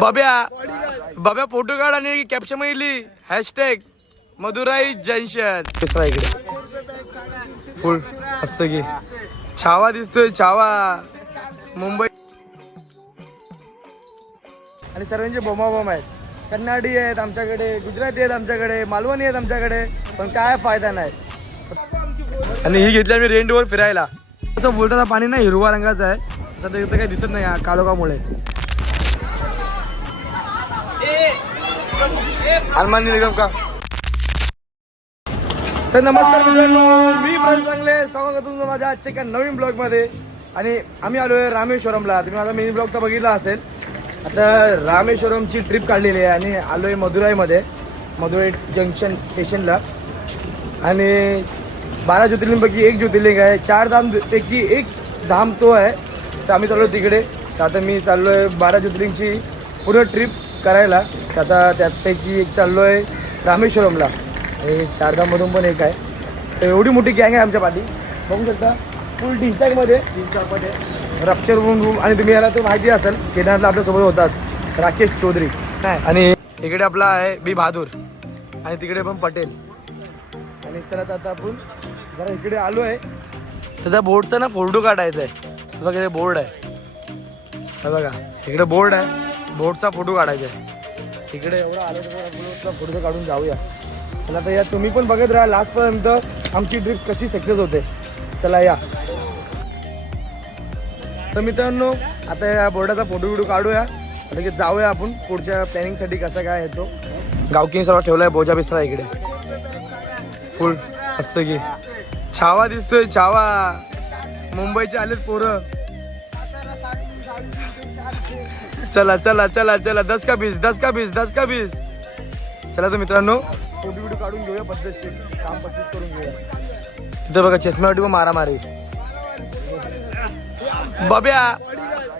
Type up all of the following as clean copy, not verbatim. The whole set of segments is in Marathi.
बब्या बब्या फोटो काढ आणि कॅप्शन लिही हॅशटॅग मदुराई जंक्शन. दुसरा इकडे फुल मस्त की छावा दिसतोय छावा मुंबई. आणि सर्वांचे बोमाबोम आहेत. कन्नाडी आहेत आमच्याकडे, गुजराती आहेत आमच्याकडे, मालवणी आहेत आमच्याकडे, पण काय फायदा नाही. आणि ही घेतली आम्ही रेंटवर फिरायला. असं बोलताना पाणी ना हिरवा रंगाचं आहे, सध्या इथं काही दिसत नाही काळोखामुळे. हनुमान निगम का. तर नमस्कार मित्रांनो, मी प्रशांत चांगले स्वागत करतो तुमचं माझ्या आजच्या एका नवीन ब्लॉगमध्ये. आणि आम्ही आलो आहे रामेश्वरमला. तुम्ही माझा मिनी ब्लॉग तर बघितला असेल. आता रामेश्वरमची ट्रिप काढलेली आहे आणि आलो आहे मदुराईमध्ये, मदुराई जंक्शन स्टेशनला. आणि 12 ज्योतिर्लिंगपैकी एक ज्योतिर्लिंग आहे, 4 धामपैकी एक धाम तो आहे. तर आम्ही चाललो तिकडे. तर आता मी चाललो आहे 12 ज्योतिर्लिंगची पूर्ण ट्रिप करायला. तर आता त्यापैकी एक चाललो आहे रामेश्वरमला. हे 4 धाममधून पण एक आहे. तर एवढी मोठी गँग आहे आमच्या पाठी, बघू शकता. फुल मध्ये 3-4 रप्चर रूम. आणि तुम्ही याला तर माहिती असेल, केदारनाथला आपल्यासोबत होतात राकेश चौधरी. आणि इकडे आपला आहे बी बहादूर आणि तिकडे पण पटेल. आणि चला आता आपण जरा इकडे आलो आहे. तर त्या बोर्डचा ना फोटो काढायचा आहे. बघा इकडे बोर्ड आहे, बघा इकडे बोर्ड आहे, बोर्डचा फोटो काढायचा आहे. इकडे एवढा आलो तर फोटो काढून जाऊया. चला तर या तुम्ही पण बघत राहा लास्टपर्यंत आमची ट्रिप कशी सक्सेस होते. चला या. तर मित्रांनो आता या बोर्डाचा फोटो काढूया. आता की जाऊया आपण पुढच्या प्लॅनिंगसाठी कसा काय येतो. गावकीने सर्व ठेवला आहे बोजा बिस्रा इकडे फुल मस्त की छावा दिसतोय छावा. मुंबईचे आलेत पोरं. चला चला चला चला 10 का 20 10 का 20 10 का 20. चला तर मित्रांनो फोटो काढून घेऊया, पद्धतशीर काम पद्धत करून घेऊया. इथं बघा चष्म्यावरती पण मारामारी.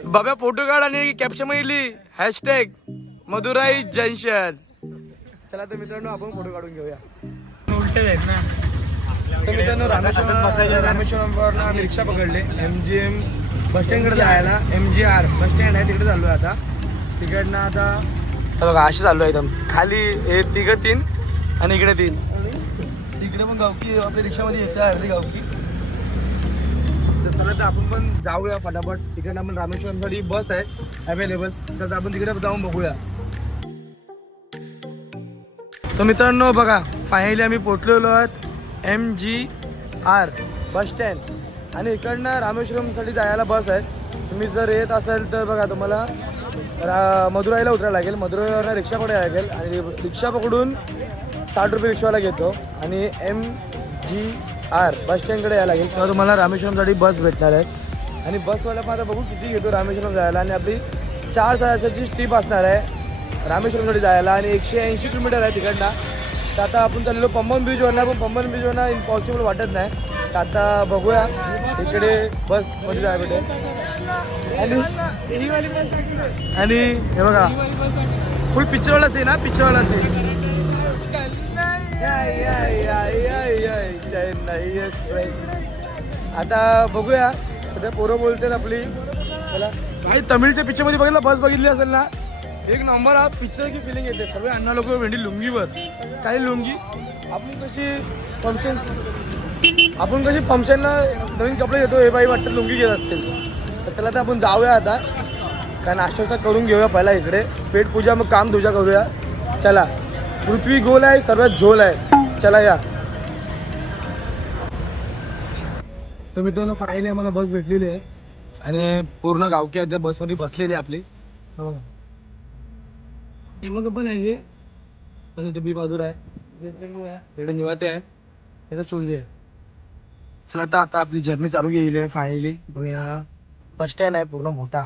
बब्या फोटो काढ आणि कॅप्शन लिही हॅशटॅग मदुराई जंक्शन. चला तर मित्रांनो आपण फोटो काढून घेऊया. उलटे आहेत ना. तर मित्रांनो रामेश्वरमवरनं आम्ही रिक्षा पकडले MGM बस स्टँडकडे जायला. MGR बस स्टँड आहे तिकडे चाललो आहे आता. तिकडनं आता बघा अशी चाललो आहे एकदम खाली. हे तिघं 3 आणि इकडे 3. तिकडे पण गावकी आपल्या रिक्षामध्ये येते अर्धी गावकी. तर चला तर आपण पण जाऊया फटाफट. तिकडनं आपण रामेश्वरमसाठी बस आहे अवेलेबल. तर आपण तिकडे जाऊन बघूया. तर मित्रांनो बघा फायनली आम्ही पोचलेलो आहोत MGR बस स्टँड. आणि इकडनं रामेश्वरमसाठी जायला बस आहे. तुम्ही जर येत असाल तर बघा तुम्हाला मदुराईला उतरायला लागेल. मदुराईवरनं रिक्षा पकडायला लागेल आणि रिक्षा पकडून 60 रुपये रिक्षावाला घेतो. आणि MGR बस स्टँडकडे यायला लागेल तेव्हा तुम्हाला रामेश्वरमसाठी बस भेटणार आहे. आणि बसवाला पण आता बघू किती घेतो रामेश्वरम जायला. आणि आपली 4 तासाची ट्रिप असणार आहे रामेश्वरमसाठी जायला. आणि 180 किलोमीटर आहे तिकडनं. तर आता आपण चाललेलो पंबन बीचवरनं. पण पंबन बीचवरनं इम्पॉसिबल वाटत नाही. तर आता बघूया इकडे बसमध्ये जायला भेटेल. आणि हे बघा फुल पिक्चरवाला सीन हा, पिक्चरवाला सीन. आता बघूया सध्या पोरं बोलतात आपली. चला काही तमिळच्या पिक्चरमध्ये बघितलं बस बघितली असेल ना, एक नंबर हा पिक्चर की फिलिंग येते. सर्व अण्णा लोक भेंडी लुंगीवर. काही लुंगी आपण कशी फंक्शनला नवीन कपडे घेतो, हे बाई वाटतं लुंगी घेत असतील. तर चला तर आपण जाऊया आता, कारण नाश्ता करून घेऊया पहिला इकडे. पेट पूजा मग काम तुझ्या करूया. चला पृथ्वी गोल आहे सर्वात झोल आहे. चला या. तर मित्रांनो फायनली आम्हाला बस भेटलेली आहे आणि पूर्ण गावकी त्या बसमध्ये बसलेली आहे आपली. मग पण आहे हे बी बहादूर आहे, तिकडे निवाते आहे, त्याचा चोली आहे. चला तर आता आपली जर्नी चालू केलेली आहे फायनली. बस स्टँड आहे पूर्ण मोठा,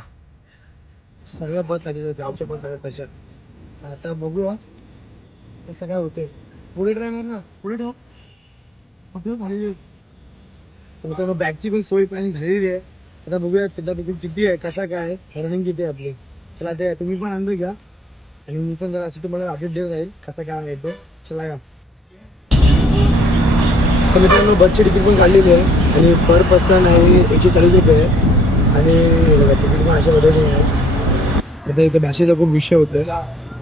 सगळ्या बस आलेल्या गावच्या बस आहेत तशा. आता बघूया कसं काय होते. पुढे ड्रायव्हर ना पुढे ठेव. बॅगची पण सोय पाणी झालेली आहे. आता बघूया त्याचा किती आहे, कसा काय रनिंग किती आहे आपली. चला ते तुम्ही पण अनुभव घ्या आणि मी पण जरा असं तुम्हाला अपडेट देत राहील कसा काय येतो. चला या. तर मित्रांनो बसची तिकीट पण काढलेली आहे आणि पर पर्सन आहे 140 रुपये आहे. आणि तिकीट पण अशा पद्धतीने आहे. सध्या इथे भाषेचा खूप विषय होतोय.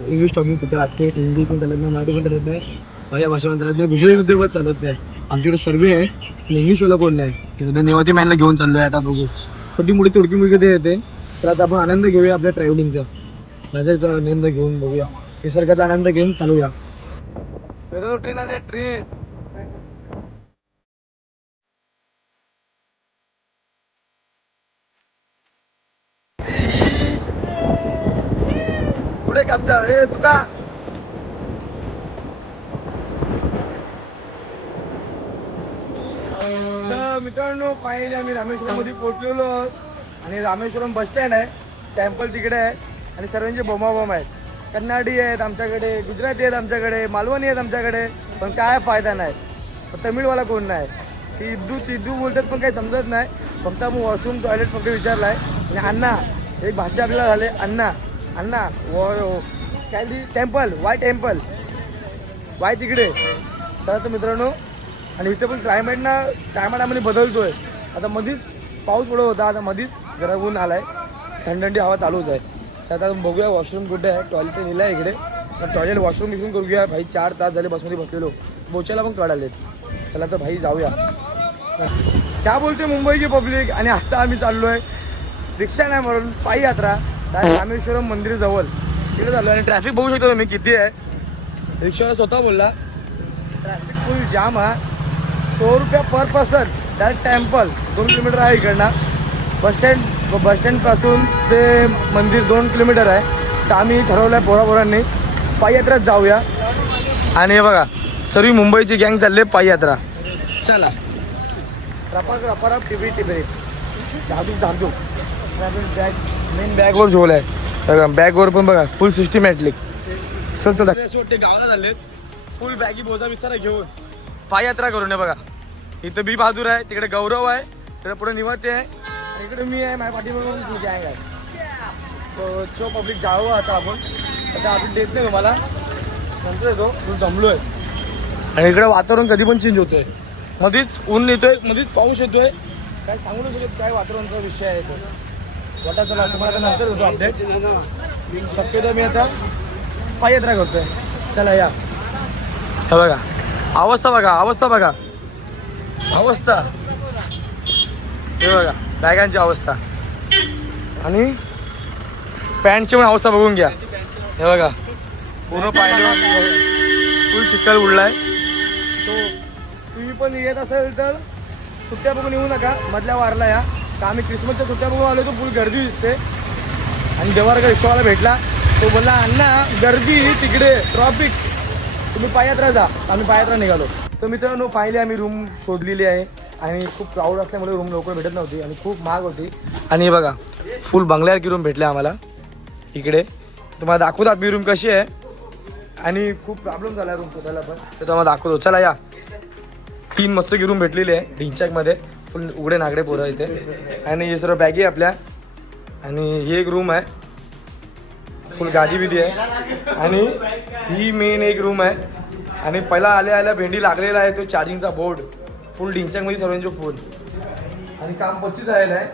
इंग्लिश टॉकिंग कुठे लागते, हिंदी पण चालत नाही, मराठी पण चालत नाही, माझ्या भाषा पण चालत नाही, गुजराती मध्ये पण चालत नाही. आमच्याकडे सर्वे आहे इंग्लिशवाला कोण नाही. सध्या नेवाती मॅनला घेऊन चाललोय आता बघू. छोटी मुली तोडकी मुलगी ते येते तर आता आपण आनंद घेऊया आपल्या ट्रॅव्हलिंगचा. नजरचा आनंद घेऊन बघूया, निसर्गाचा आनंद घेऊन चालूया. ट्रेन आले ट्रेन. पुढे कापचा रे तुका. तर मित्रांनो फायनली आम्ही रामेश्वरम मध्ये पोहोचलेलो आहोत. आणि रामेश्वरम बस स्टँड आहे, टेम्पल तिकडे आहे आणि सर्वांचे बोमाबोम आहेत. कन्नाडी आहेत आमच्याकडे, गुजराती आहेत आमच्याकडे, मालवणी आहेत आमच्याकडे, पण काय फायदा नाही. तमिळवाला कोण नाही. तिद्दू बोलतात पण काही समजत नाही. फक्त आपण वॉशरूम टॉयलेट फक्त विचारला आहे. आणि अण्णा एक भाषा आपल्याला झाले, अण्णा अण्णा काय ती टेम्पल टेम्पल वाय तिकडे. तर मित्रांनो आणि इथे पण क्लायमेट आम्हाला बदलतोय. आता मधीच पाऊस पडत होता, आता मधीच जरा ऊन आलाय, थंडी हवा चालूच आहे. तर आता बघूया वॉशरूम कुठे आहे. टॉयलेट नेलं आहे इकडे, तर टॉयलेट वॉशरूम मिसून करूया. भाई 4 तास झाले बसमध्ये बसलेलो, बोचायला पण कळालेत. चला तर भाई जाऊया. क्या बोलते मुंबई की पब्लिक. आणि आता आम्ही चाललो आहे रिक्षा नाही म्हणून पायी यात्रा रामेश्वरम मंदिर जवळ तिकडे चाललो. आणि ट्रॅफिक बघू शकतो तुम्ही किती आहे. रिक्षावाला स्वतः बोलला ट्रॅफिक फुल जाम आहे. 100 रुपया पर पर्सन. डायरेक्ट टेम्पल 2 किलोमीटर आहे इकडनं. बसस्टँडपासून ते मंदिर 2 किलोमीटर आहे. तर आम्ही ठरवलं आहे पोरापोरांनी पायी यात्रात जाऊया. आणि हे बघा सर्व मुंबईची गँग चालले पायी यात्रा. चला रपारप टिपरी धाकधूक बॅग मेन बॅगवर झोल आहे बघा. बॅगवर पण बघा फुल सिस्टमॅटिक. चल असे वाटते गावाला झालेत फुल बॅगी बोजा बिस्तारा घेऊन पायी यात्रा करून. बघा इथं बी बहादूर आहे, तिकडे गौरव आहे, तिकडे पुढे निवाते आहे, इकडे मी आहे. माझ्या पाठीबरोबर तुझी गँग आहे. तो पब्लिक जावं आता आपण. आता अजून देत नाही तुम्हाला, नंतर येतो. जमलो आहे. आणि इकडे वातावरण कधी पण चेंज होतोय. मध्येच ऊन येतोय, मध्येच पाऊस येतोय. काय सांगू नाही शकत काय वातावरणाचा विषय आहे तो. वाटा चला तुम्हाला नंतर होतो अपडेट. शक्यतो मी आता पायी यात्रा करतोय. चला या. हे बघा अवस्था बघा, अवस्था बघा, अवस्था हे बघा बॅगांची अवस्था. आणि पॅन्टची पण अवस्था बघून घ्या. हे बघा पूर्ण पायला फुल चिखल उडलाय. तो तुम्ही पण येत असेल तर सुट्ट्या बघून येऊ नका मधल्या वारला या. तर आम्ही क्रिसमसच्या सुट्ट्या बघून आलो, तो फुल गर्दी दिसते. आणि जेव्हा रिक्षावाला भेटला तो बोलला अण्णा गर्दी तिकडे ट्रॉफिक, तुम्ही पाययात्रा जा. आम्ही पाययात्रा निघालो. तर मित्रांनो फायनली आम्ही रूम शोधलेली आहे. आणि खूप क्राऊड असल्यामुळे रूम लवकर भेटत नव्हती आणि खूप महाग होती. आणि हे बघा फुल बंगल्यासारखी रूम भेटली आम्हाला इकडे. तुम्हाला दाखवतो आम्ही रूम कशी आहे. आणि खूप प्रॉब्लेम झाला रूम शोधायला पण, तर तुम्हाला दाखवतो. चला या. 3 मस्तकी रूम भेटलेली आहे ढिंच्याकमध्ये. फुल उघडे नागडे पोरं इथे. आणि हे सर्व बॅगी आपल्या. आणि ही एक रूम आहे, फुल गादी बिदी आहे. आणि ही मेन एक रूम आहे. आणि पहिला आल्या भेंडी लागलेला आहे तो चार्जिंगचा बोर्ड. फुल ढिंच्याकमध्ये सर्वांचे फुल. आणि काम 25 झालेलं आहे.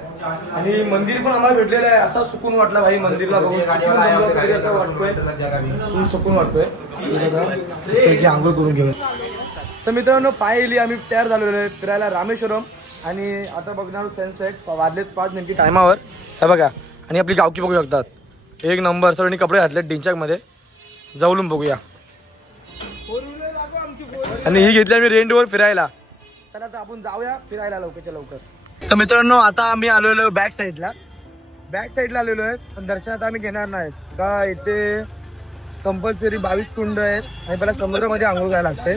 आणि मंदिर पण आम्हाला भेटलेलं आहे. असा सुकून वाटला भाई मंदिरला बघून. असं वाटतोय फुल सुकून वाटतोय. आंघोळ करून घेऊया. तर मित्रांनो फायनली आम्ही तयार झालेलो आहे फिरायला रामेश्वरम. आणि आता बघणार सनसेट. वाजलेत 5 नेमकी टायमावर. हे बघा. आणि आपली गावकी बघू शकतात एक नंबर. सर्वांनी कपडे घातलेत ढिंच्याकमध्ये. जाऊन बघूया. आणि ही घेतली आम्ही रेंटवर फिरायला. चला तर आपण जाऊया फिरायला लवकरच्या लवकर. तर मित्रांनो आता आम्ही आलेलो बॅक साईडला आलेलो आहे. पण दर्शनात आम्ही घेणार नाहीत का इथे कंपल्सरी 22 कुंड आहेत. आणि पहिला समुद्रामध्ये आंघोळ करायला लागते,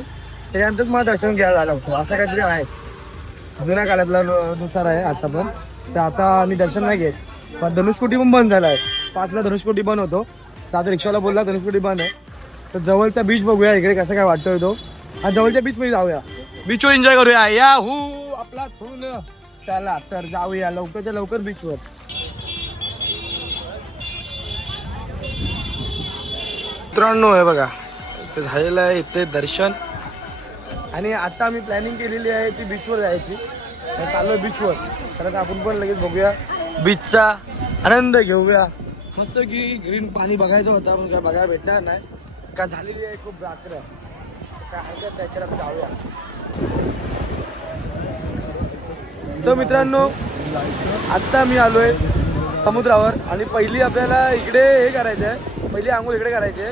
त्याच्यानंतर मला दर्शन घ्यायला लागतो. असं काहीतरी आहे, जुन्या काळातला नुसार आहे आता पण. तर आता आम्ही दर्शन नाही घेत. पण धनुष्कोटी पण बंद झाला आहे. 5ला धनुष्कोटी बंद होतो. तर आता रिक्षावाला बोलला धनुष्कोटी बंद आहे. तर जवळचा बीच बघूया इकडे कसं काय वाटतोय तो. आणि जवळच्या बीचमध्ये जाऊया, बीचवर एन्जॉय करूया. या हू आपला थून. चला तर जाऊया लवकरच्या लवकर बीचवर. मित्रांनो हे बघा इथे झालेलं आहे इथे दर्शन. आणि आता आम्ही प्लॅनिंग केलेली आहे ती बीचवर जायची. चाललो बीचवर. तर आपण पण लगेच बघूया बीचचा आनंद घेऊया. मस्त की ग्रीन पाणी बघायचं होतं पण काय बघायला भेटणार नाही का झालेली आहे खूप रात्र काय हरकत त्याच्यात आपण जाऊया. तर मित्रांनो आत्ता मी आलोय समुद्रावर आणि पहिली आपल्याला इकडे हे करायचं आहे, पहिली आंघोळ इकडे करायची आहे,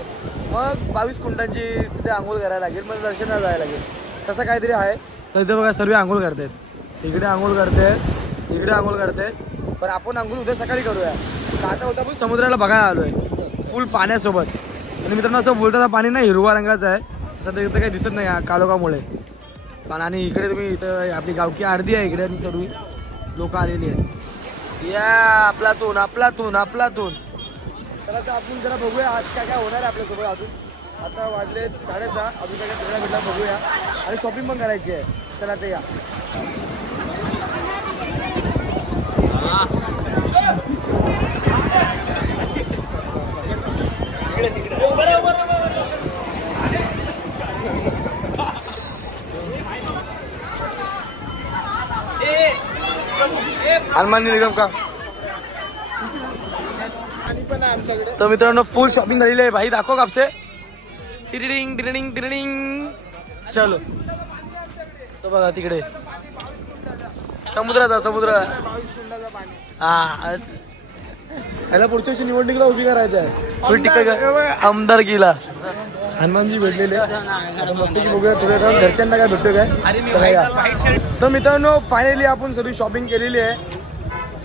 मग 22 कुंडांची तिथे आंघोळ करायला लागेल, मग दर्शनाला जायला लागेल, तसं काहीतरी आहे. तर इथे बघा सर्व आंघोळ करतात, इकडे आंघोळ करतात, इकडे आंघोळ करतात, पण आपण आंघोळ उद्या सकाळी करूया. आता होता पण समुद्राला बघायला आलोय फुल पाण्यासोबत. आणि मित्रांनो असं बोलताना पाणी ना हिरवा रंगाचं आहे, सध्या इथं काही दिसत नाही कालोखामुळे पण. आणि इकडे तुम्ही इथं आपली गावकी आरती आहे इकडे आणि सर्व लोक आलेली आहेत. या आपलातून आपलातून आपलातून चला तर आपण जरा बघूया आज काय काय होणार आहे आपल्यासोबत. अजून आता वाजले 6:30, अजून काय काय फिरायला भेटला बघूया आणि शॉपिंग पण करायची आहे. चला ते या. हनुमान निगम का. तर मित्रांनो फुल शॉपिंग झालेली आहे भाई, दाखव कापसे. टिरिडिंग टिरिडिंग टिरिडिंग. चलो तो बघा तिकडे समुद्राचा समुद्र. हा याला पुढच्या वर्षी निवडणुकीला उभी करायचं आहे, फुल तिकडे आमदार गेला. हनुमानजी भेटलेले आता मस्त की बघूया थोड्या वेळात घरच्यांना काय भेटतो काय. तर मित्रांनो फायनली आपण सर्व शॉपिंग केलेली आहे.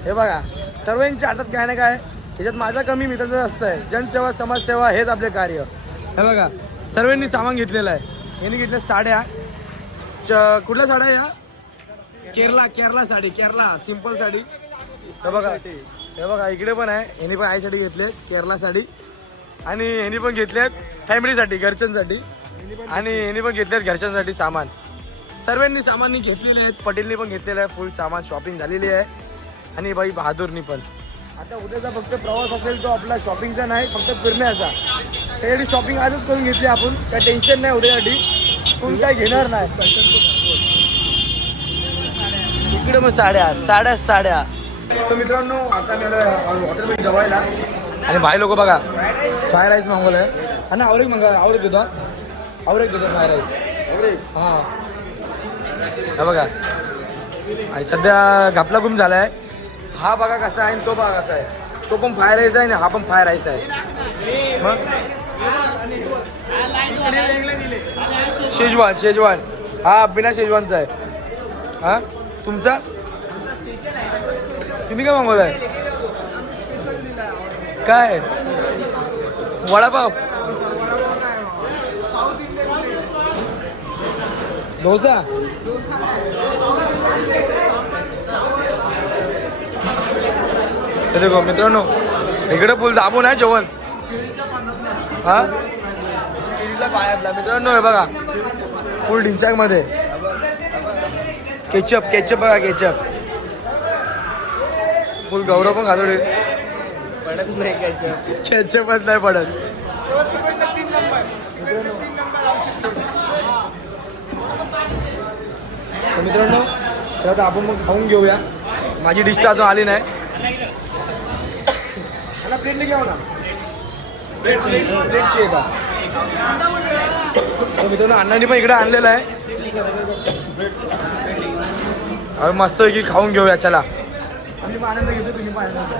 हे बघा सर्वांच्या हातात काय ना काय, त्याच्यात माझा कमी मित्राचं जास्त आहे. जनसेवा समाजसेवा हेच आपले कार्य. हे बघा सर्वांनी सामान घेतलेलं आहे. यांनी घेतल्या साड्या, कुठल्या साड्या या केरला साडी, केरला सिंपल साडी. हे बघा इकडे पण आहे, यांनी पण आईसाठी घेतले केरला साडी आणि यांनी पण घेतल्यात फॅमिलीसाठी घरच्यांसाठी आणि यांनी पण घेतल्यात घरच्यांसाठी सामान. सर्वांनी सामाननी घेतलेले आहेत, पटेलनी पण घेतलेलं आहे, फुल सामान शॉपिंग झालेली आहे आणि बाई बहादूरनी पण. आता उद्याचा फक्त प्रवास असेल तो आपला शॉपिंगचा नाही, फक्त फिरण्याचा. त्यासाठी शॉपिंग आजच करून घेतली आपण, काय टेन्शन नाही उद्यासाठी, कोण काय घेणार नाही. इकडे मग साड्या. तर मित्रांनो आता मी हॉटेलमध्ये जेवायला आणि भाई लोक बघा फ्राय राईस मागवलं आहे आणि आवरेक देतो फ्राय राईस. हां हा बघा आणि सध्या घापला गुम झाला आहे. हा बघा कसा आहे आणि तो बघा कसा आहे, तो पण फ्राय राईस आहे आणि हा पण फ्राय राईस आहे. मग शेजवान हा बिना शेजवानचा आहे. हा तुमचा तुम्ही काय मागवलाय काय वडापाव डोसा. देखो मित्रांनो इकडे फुल दाबून आहे जेवण. हा स्टीलचा पायातला मित्रांनो हे बघा फुल डिंचाक मध्ये केचप बघा केचप फुल गौरव पण घालवले. पडत नाही केचपच नाही पडत. मित्रांनो तर आता आपण मग खाऊन घेऊया. माझी डिश तर अजून आली नाही. प्लेटने घ्या ना प्लेटची आहे का. मित्रांनो अण्णांनी पण इकडे आणलेलं आहे. अरे मस्त की खाऊन घेऊया चला. आम्ही आनंद घेतो, तुम्ही पण आनंद घ्या.